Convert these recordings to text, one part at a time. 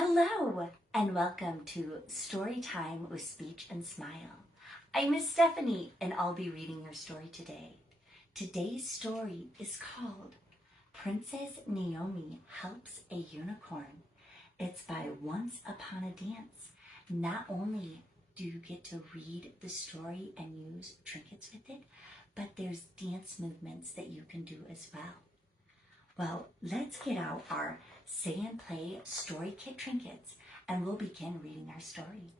Hello, and welcome to Storytime with Speech and Smile. I'm Miss Stephanie, and I'll be reading your story today. Today's story is called Princess Naomi Helps a Unicorn. It's by Once Upon a Dance. Not only do you get to read the story and use trinkets with it, but there's dance movements that you can do as well. Well, let's get out our Say and Play Story Kit trinkets and we'll begin reading our story.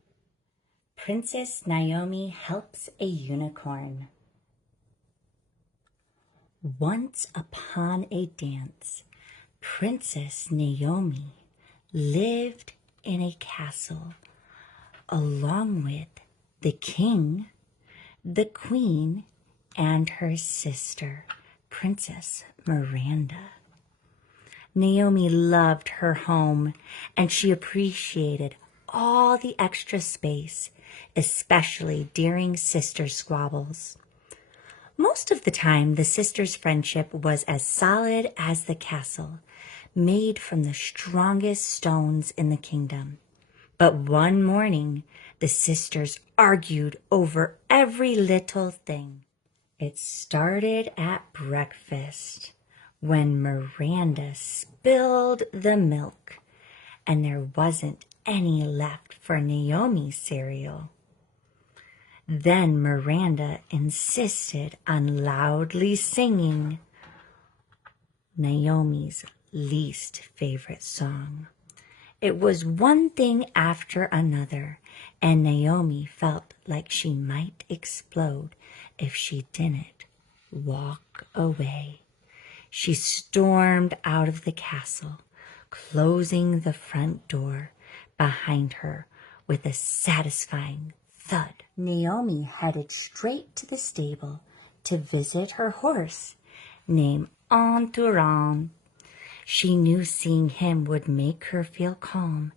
Princess Naomi Helps a Unicorn. Once upon a dance, Princess Naomi lived in a castle along with the king, the queen, and her sister, Princess Miranda. Naomi loved her home, and she appreciated all the extra space, especially during sister squabbles. Most of the time, the sisters' friendship was as solid as the castle, made from the strongest stones in the kingdom. But one morning, the sisters argued over every little thing. It started at breakfast, when Miranda spilled the milk and there wasn't any left for Naomi's cereal. Then Miranda insisted on loudly singing Naomi's least favorite song. It was one thing after another, and Naomi felt like she might explode if she didn't walk away. She stormed out of the castle, closing the front door behind her with a satisfying thud. Naomi headed straight to the stable to visit her horse, named Entourant. She knew seeing him would make her feel calm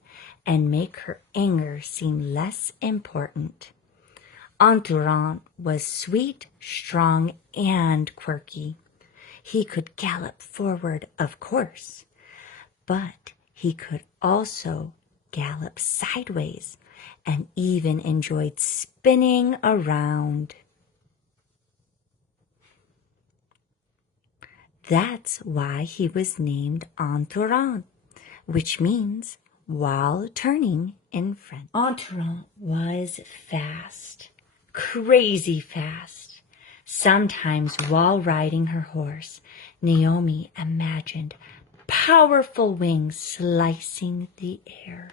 and make her anger seem less important. Entourant was sweet, strong, and quirky. He could gallop forward, of course, but he could also gallop sideways and even enjoyed spinning around. That's why he was named Entourant, which means while turning in French. Entourant was fast, crazy fast. Sometimes while riding her horse, Naomi imagined powerful wings slicing the air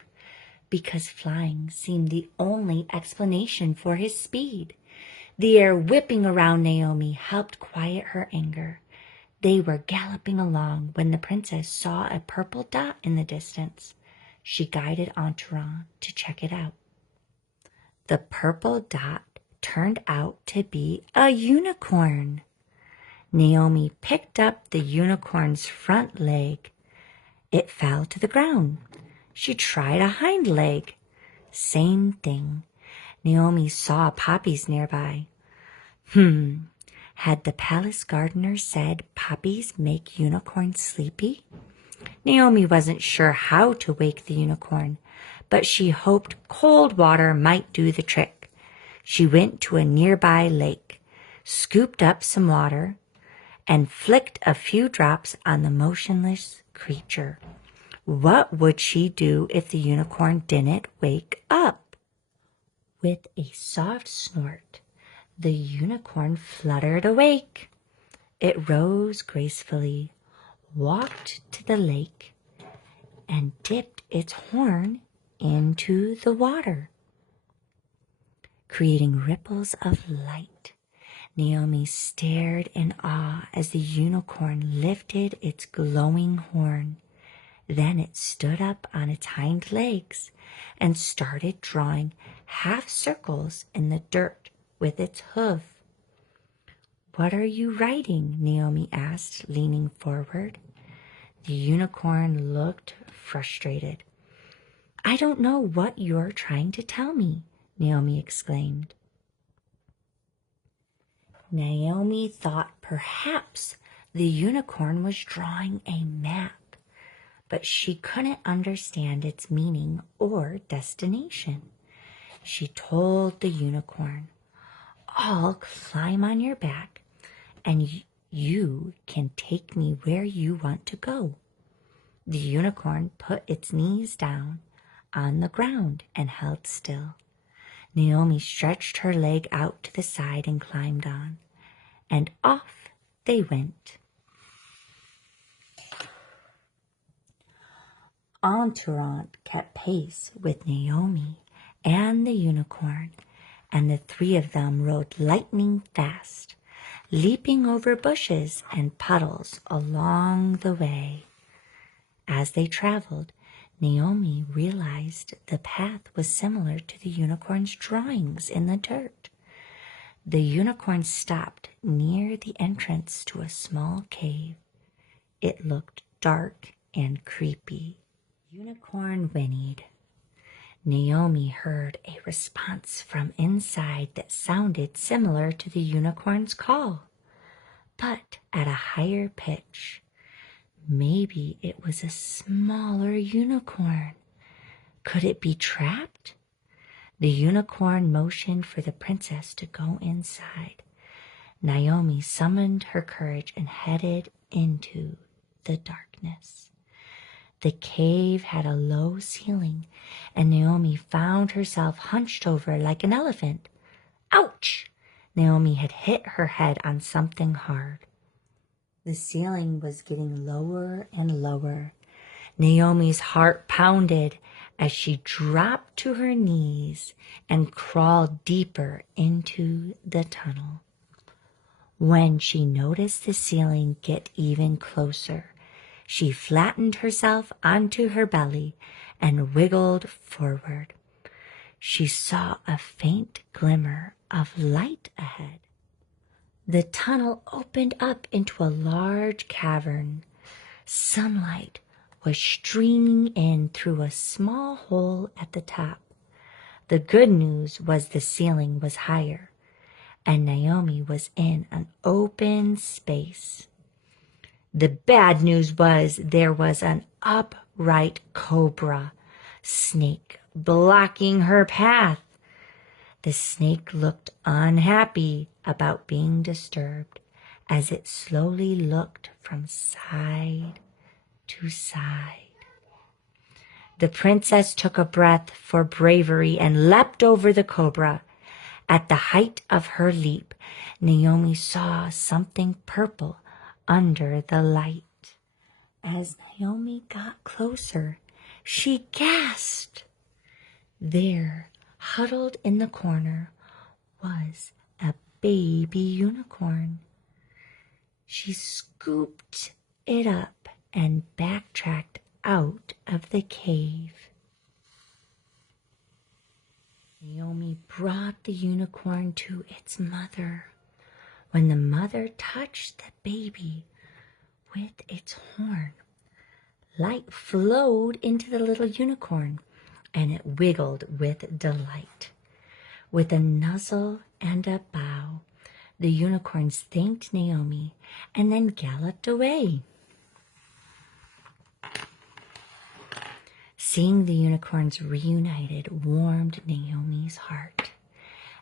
because flying seemed the only explanation for his speed. The air whipping around Naomi helped quiet her anger. They were galloping along when the princess saw a purple dot in the distance. She guided Entourant to check it out. The purple dot turned out to be a unicorn. Naomi picked up the unicorn's front leg. It fell to the ground. She tried a hind leg. Same thing. Naomi saw poppies nearby. Had the palace gardener said poppies make unicorns sleepy? Naomi wasn't sure how to wake the unicorn, but she hoped cold water might do the trick. She went to a nearby lake, scooped up some water, and flicked a few drops on the motionless creature. What would she do if the unicorn didn't wake up? With a soft snort, the unicorn fluttered awake. It rose gracefully, walked to the lake, and dipped its horn into the water, creating ripples of light. Naomi stared in awe as the unicorn lifted its glowing horn. Then it stood up on its hind legs and started drawing half circles in the dirt with its hoof. "What are you riding?" Naomi asked, leaning forward. The unicorn looked frustrated. "I don't know what you're trying to tell me," Naomi exclaimed. Naomi thought perhaps the unicorn was drawing a map. but she couldn't understand its meaning or destination. She told the unicorn, "I'll climb on your back, and you can take me where you want to go." The unicorn put its knees down on the ground and held still. Naomi stretched her leg out to the side and climbed on, and off they went. Entourant kept pace with Naomi and the unicorn, and the three of them rode lightning fast, leaping over bushes and puddles along the way. As they traveled, Naomi realized the path was similar to the unicorn's drawings in the dirt. The unicorn stopped near the entrance to a small cave. It looked dark and creepy. Unicorn whinnied. Naomi heard a response from inside that sounded similar to the unicorn's call, but at a higher pitch. Maybe it was a smaller unicorn. Could it be trapped? The unicorn motioned for the princess to go inside. Naomi summoned her courage and headed into the darkness. The cave had a low ceiling, and Naomi found herself hunched over like an elephant. Ouch! Naomi had hit her head on something hard. The ceiling was getting lower and lower. Naomi's heart pounded as she dropped to her knees and crawled deeper into the tunnel. When she noticed the ceiling get even closer, she flattened herself onto her belly and wiggled forward. She saw a faint glimmer of light ahead. The tunnel opened up into a large cavern. Sunlight was streaming in through a small hole at the top. The good news was the ceiling was higher, and Naomi was in an open space. The bad news was there was an upright cobra snake blocking her path. The snake looked unhappy about being disturbed as it slowly looked from side to side. The princess took a breath for bravery and leapt over the cobra. At the height of her leap, Naomi saw something purple under the light. As Naomi got closer, she gasped. There, huddled in the corner, was a baby unicorn. She scooped it up and backtracked out of the cave. Naomi brought the unicorn to its mother. When the mother touched the baby with its horn, light flowed into the little unicorn, and it wiggled with delight. With a nuzzle and a bow, the unicorns thanked Naomi and then galloped away. Seeing the unicorns reunited warmed Naomi's heart,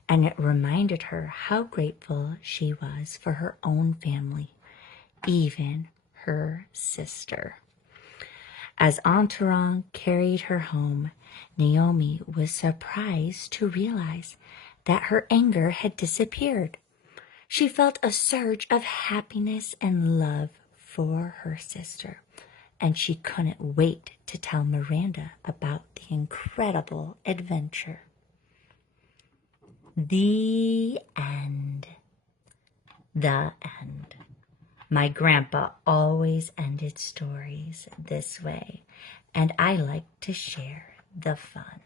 and it reminded her how grateful she was for her own family, even her sister. As Entourant carried her home, Naomi was surprised to realize that her anger had disappeared. She felt a surge of happiness and love for her sister, and she couldn't wait to tell Miranda about the incredible adventure. The end. The end. My grandpa always ended stories this way, and I like to share the fun.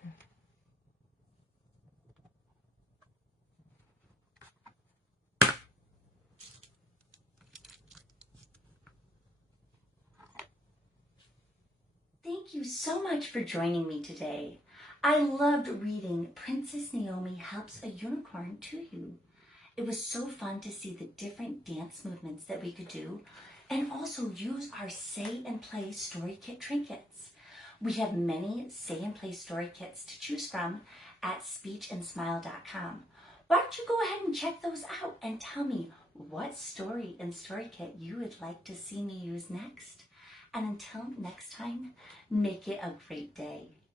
Thank you so much for joining me today. I loved reading Princess Naomi Helps a Unicorn to You. It was so fun to see the different dance movements that we could do. And also use our Say and Play Story Kit trinkets. We have many Say and Play story kits to choose from at speechandsmile.com. Why don't you go ahead and check those out and tell me what story and story kit you would like to see me use next. And until next time, make it a great day.